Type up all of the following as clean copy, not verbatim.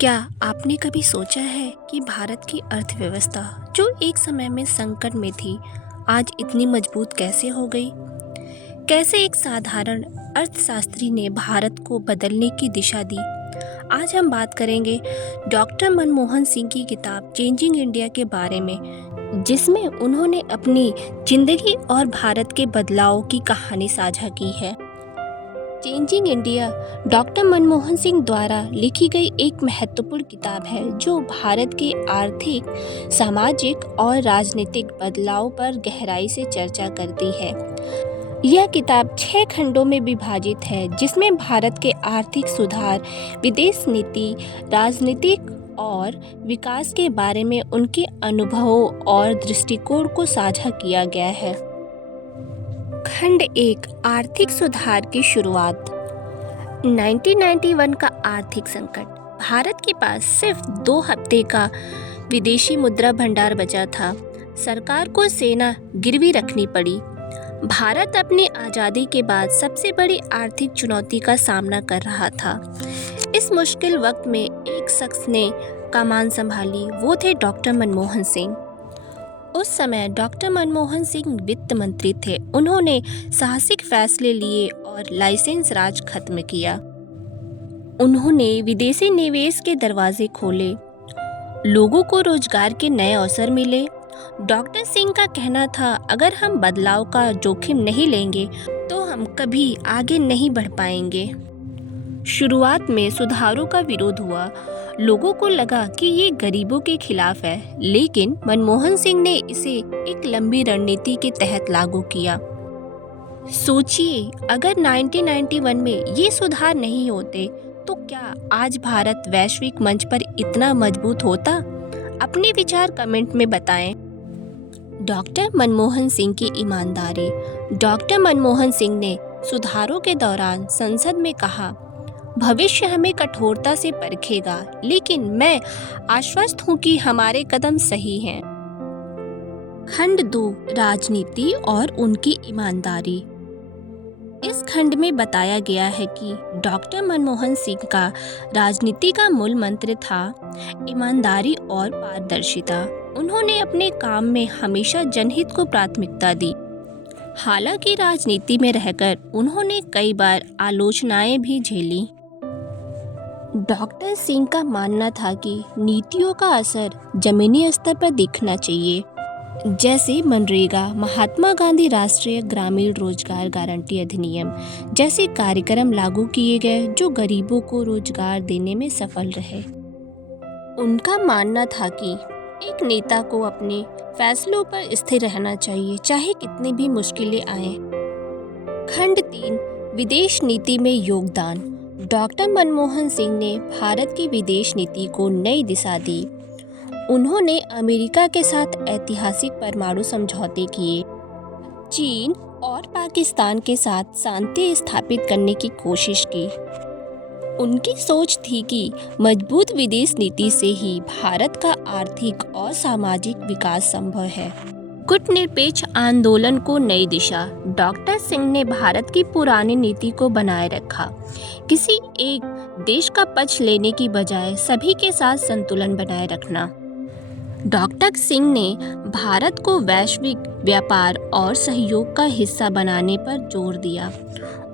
क्या आपने कभी सोचा है कि भारत की अर्थव्यवस्था जो एक समय में संकट में थी, आज इतनी मजबूत कैसे हो गई? कैसे एक साधारण अर्थशास्त्री ने भारत को बदलने की दिशा दी? आज हम बात करेंगे डॉक्टर मनमोहन सिंह की किताब चेंजिंग इंडिया के बारे में, जिसमें उन्होंने अपनी जिंदगी और भारत के बदलाव की कहानी साझा की है। Changing India doctor Manmohan Singh द्वारा लिखी गई एक महत्वपूर्ण किताब है जो भारत के आर्थिक, सामाजिक और राजनीतिक बदलाव पर गहराई से चर्चा करती है। यह किताब 6 खंडों में विभाजित है, जिसमें भारत के आर्थिक सुधार, विदेश नीति, राजनीतिक और विकास के बारे में उनके अनुभवों और दृष्टिकोण को साझा किया गया है। खंड 1, आर्थिक सुधार की शुरुआत। 1991 का आर्थिक संकट। भारत के पास सिर्फ 2 हफ्ते का विदेशी मुद्रा भंडार बचा था। सरकार को सेना गिरवी रखनी पड़ी। भारत अपनी आज़ादी के बाद सबसे बड़ी आर्थिक चुनौती का सामना कर रहा था। इस मुश्किल वक्त में एक शख्स ने कमान संभाली, वो थे डॉक्टर मनमोहन सिंह। उस समय डॉक्टर मनमोहन सिंह वित्त मंत्री थे। उन्होंने साहसिक फैसले लिए और लाइसेंस राज खत्म किया। उन्होंने विदेशी निवेश के दरवाजे खोले, लोगों को रोजगार के नए अवसर मिले। डॉक्टर सिंह का कहना था, अगर हम बदलाव का जोखिम नहीं लेंगे तो हम कभी आगे नहीं बढ़ पाएंगे। शुरुआत में सुधारों का विरोध हुआ। लोगों को लगा कि ये गरीबों के खिलाफ है, लेकिन मनमोहन सिंह ने इसे एक लंबी रणनीति के तहत लागू किया। सोचिए, अगर 1991 में ये सुधार नहीं होते तो क्या आज भारत वैश्विक मंच पर इतना मजबूत होता? अपने विचार कमेंट में बताएं। डॉक्टर मनमोहन सिंह की ईमानदारी। डॉक्टर मनमोहन सिंह ने सुधारों के दौरान संसद में कहा, भविष्य हमें कठोरता से परखेगा, लेकिन मैं आश्वस्त हूं कि हमारे कदम सही हैं। खंड 2, राजनीति और उनकी ईमानदारी। इस खंड में बताया गया है कि डॉक्टर मनमोहन सिंह का राजनीति का मूल मंत्र था ईमानदारी और पारदर्शिता। उन्होंने अपने काम में हमेशा जनहित को प्राथमिकता दी। हालांकि राजनीति में रहकर उन्होंने कई बार आलोचनाएं भी झेली। डॉक्टर सिंह का मानना था कि नीतियों का असर जमीनी स्तर पर दिखना चाहिए, जैसे मनरेगा, महात्मा गांधी राष्ट्रीय ग्रामीण रोजगार गारंटी अधिनियम जैसे कार्यक्रम लागू किए गए जो गरीबों को रोजगार देने में सफल रहे। उनका मानना था कि एक नेता को अपने फैसलों पर स्थिर रहना चाहिए, चाहे कितनी भी मुश्किलें आएं। खंड 3, विदेश नीति में योगदान। डॉक्टर मनमोहन सिंह ने भारत की विदेश नीति को नई दिशा दी। उन्होंने अमेरिका के साथ ऐतिहासिक परमाणु समझौते किए, चीन और पाकिस्तान के साथ शांति स्थापित करने की कोशिश की। उनकी सोच थी कि मजबूत विदेश नीति से ही भारत का आर्थिक और सामाजिक विकास संभव है। गुटनिरपेक्ष आंदोलन को नई दिशा। डॉक्टर सिंह ने भारत की पुरानी नीति को बनाए रखा, किसी एक देश का पक्ष लेने की बजाय सभी के साथ संतुलन बनाए रखना। डॉक्टर सिंह ने भारत को वैश्विक व्यापार और सहयोग का हिस्सा बनाने पर जोर दिया।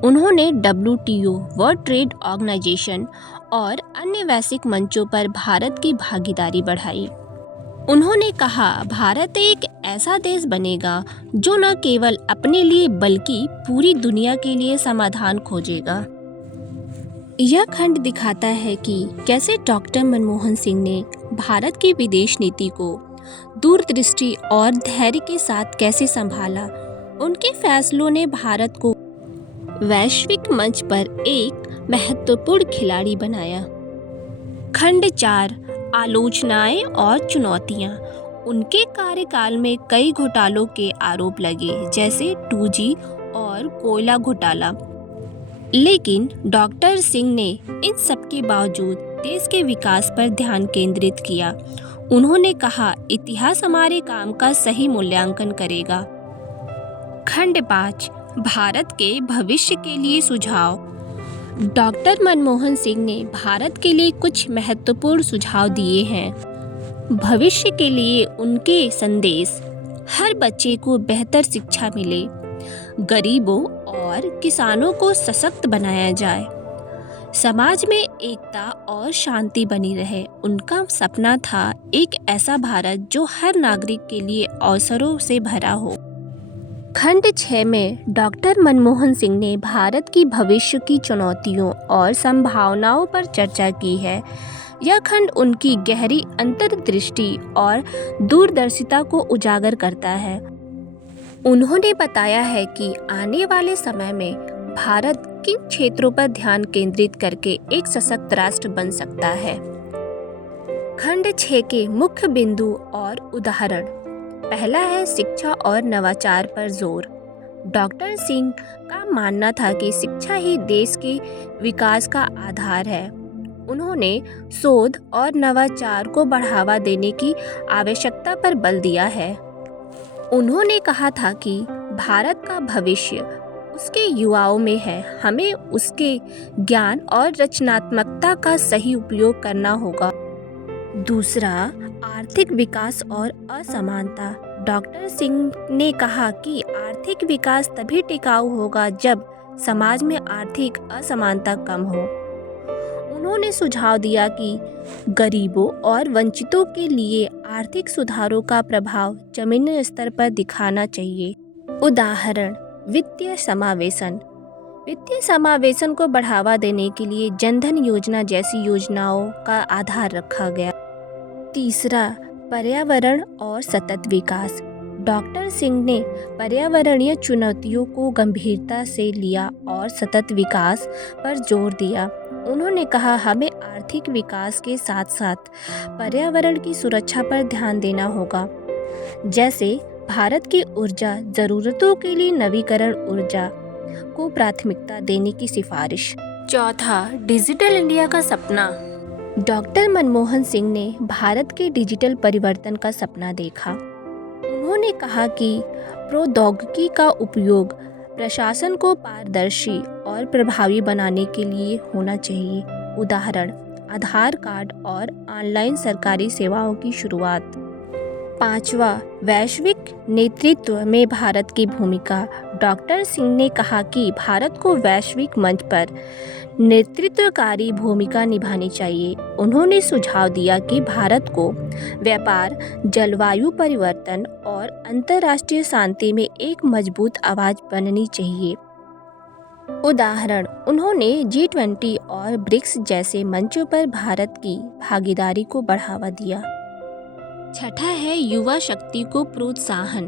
उन्होंने WTO, वर्ल्ड ट्रेड ऑर्गेनाइजेशन और अन्य वैश्विक मंचों पर भारत की भागीदारी बढ़ाई। उन्होंने कहा, भारत एक ऐसा देश बनेगा जो न केवल अपने लिए बल्कि पूरी दुनिया के लिए समाधान खोजेगा। यह खंड दिखाता है कि कैसे डॉक्टर मनमोहन सिंह ने भारत की विदेश नीति को दूरदृष्टि और धैर्य के साथ कैसे संभाला। उनके फैसलों ने भारत को वैश्विक मंच पर एक महत्वपूर्ण खिलाड़ी बनाया। खंड 4, आलोचनाएं और चुनौतियां। उनके कार्यकाल में कई घोटालों के आरोप लगे, जैसे 2G और कोयला घोटाला। लेकिन डॉक्टर सिंह ने इन सब के बावजूद देश के विकास पर ध्यान केंद्रित किया। उन्होंने कहा, इतिहास हमारे काम का सही मूल्यांकन करेगा। खंड 5, भारत के भविष्य के लिए सुझाव। डॉक्टर मनमोहन सिंह ने भारत के लिए कुछ महत्वपूर्ण सुझाव दिए हैं। भविष्य के लिए उनके संदेश: हर बच्चे को बेहतर शिक्षा मिले, गरीबों और किसानों को सशक्त बनाया जाए, समाज में एकता और शांति बनी रहे। उनका सपना था एक ऐसा भारत जो हर नागरिक के लिए अवसरों से भरा हो। खंड 6 में डॉक्टर मनमोहन सिंह ने भारत की भविष्य की चुनौतियों और संभावनाओं पर चर्चा की है। यह खंड उनकी गहरी अंतर्दृष्टि और दूरदर्शिता को उजागर करता है। उन्होंने बताया है कि आने वाले समय में भारत किन क्षेत्रों पर ध्यान केंद्रित करके एक सशक्त राष्ट्र बन सकता है। खंड 6 के मुख्य बिंदु और उदाहरण: पहला है शिक्षा और नवाचार पर जोर। डॉक्टर सिंह का मानना था कि शिक्षा ही देश के विकास का आधार है। उन्होंने शोध और नवाचार को बढ़ावा देने की आवश्यकता पर बल दिया है। उन्होंने कहा था कि भारत का भविष्य उसके युवाओं में है। हमें उसके ज्ञान और रचनात्मकता का सही उपयोग करना होगा। दूसरा, आर्थिक विकास और असमानता। डॉक्टर सिंह ने कहा कि आर्थिक विकास तभी टिकाऊ होगा जब समाज में आर्थिक असमानता कम हो। उन्होंने सुझाव दिया कि गरीबों और वंचितों के लिए आर्थिक सुधारों का प्रभाव जमीनी स्तर पर दिखाना चाहिए। उदाहरण: वित्तीय समावेशन। वित्तीय समावेशन को बढ़ावा देने के लिए जनधन योजना जैसी योजनाओं का आधार रखा गया। तीसरा, पर्यावरण और सतत विकास। डॉक्टर सिंह ने पर्यावरणीय चुनौतियों को गंभीरता से लिया और सतत विकास पर जोर दिया। उन्होंने कहा, हमें आर्थिक विकास के साथ साथ पर्यावरण की सुरक्षा पर ध्यान देना होगा, जैसे भारत की ऊर्जा जरूरतों के लिए नवीकरण ऊर्जा को प्राथमिकता देने की सिफारिश। चौथा, डिजिटल इंडिया का सपना। डॉक्टर मनमोहन सिंह ने भारत के डिजिटल परिवर्तन का सपना देखा। उन्होंने कहा कि प्रौद्योगिकी का उपयोग प्रशासन को पारदर्शी और प्रभावी बनाने के लिए होना चाहिए। उदाहरण: आधार कार्ड और ऑनलाइन सरकारी सेवाओं की शुरुआत। पांचवा, वैश्विक नेतृत्व में भारत की भूमिका। डॉक्टर सिंह ने कहा कि भारत को वैश्विक मंच पर नेतृत्वकारी भूमिका निभानी चाहिए। उन्होंने सुझाव दिया कि भारत को व्यापार, जलवायु परिवर्तन और अंतर्राष्ट्रीय शांति में एक मजबूत आवाज बननी चाहिए। उदाहरण: उन्होंने G20 और ब्रिक्स जैसे मंचों पर भारत की भागीदारी को बढ़ावा दिया। छठा है युवा शक्ति को प्रोत्साहन।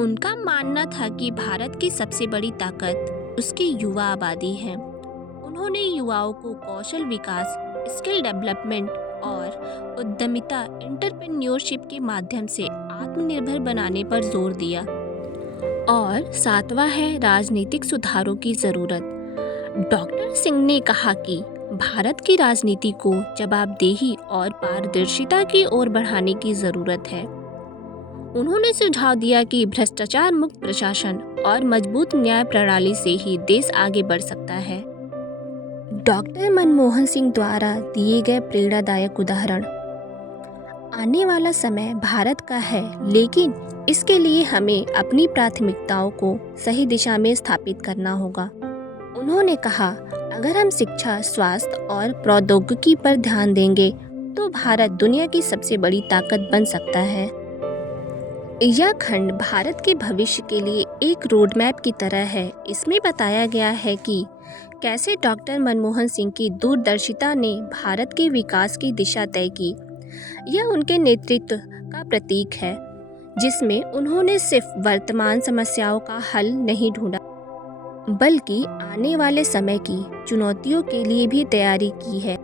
उनका मानना था कि भारत की सबसे बड़ी ताकत उसकी युवा आबादी है। उन्होंने युवाओं को कौशल विकास, स्किल डेवलपमेंट और उद्यमिता एंटरप्रेन्योरशिप के माध्यम से आत्मनिर्भर बनाने पर जोर दिया। और सातवां है राजनीतिक सुधारों की ज़रूरत। डॉक्टर सिंह ने कहा कि भारत की राजनीति को जवाबदेही और पारदर्शिता की ओर बढ़ाने की ज़रूरत है। उन्होंने सुझाव दिया कि भ्रष्टाचार मुक्त प्रशासन और मजबूत न्याय प्रणाली से ही देश आगे बढ़ सकता है। डॉक्टर मनमोहन सिंह द्वारा दिए गए प्रेरणादायक उदाहरण: आने वाला समय भारत का है, लेकिन इसके लिए हमें अपनी प्राथमिकताओं को सही दिशा में स्थापित करना होगा। उन्होंने कहा, अगर हम शिक्षा, स्वास्थ्य और प्रौद्योगिकी पर ध्यान देंगे तो भारत दुनिया की सबसे बड़ी ताकत बन सकता है। यह खंड भारत के भविष्य के लिए एक रोड मैप की तरह है। इसमें बताया गया है कि कैसे डॉक्टर मनमोहन सिंह की दूरदर्शिता ने भारत के विकास की दिशा तय की। यह उनके नेतृत्व का प्रतीक है, जिसमें उन्होंने सिर्फ वर्तमान समस्याओं का हल नहीं ढूंढा, बल्कि आने वाले समय की चुनौतियों के लिए भी तैयारी की है।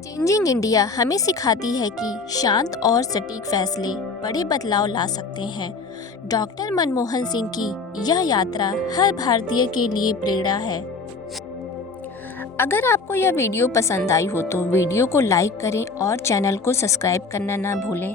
चेंजिंग इंडिया हमें सिखाती है कि शांत और सटीक फैसले बड़े बदलाव ला सकते हैं। डॉक्टर मनमोहन सिंह की यह यात्रा हर भारतीय के लिए प्रेरणा है। अगर आपको यह वीडियो पसंद आई हो तो वीडियो को लाइक करें और चैनल को सब्सक्राइब करना ना भूलें।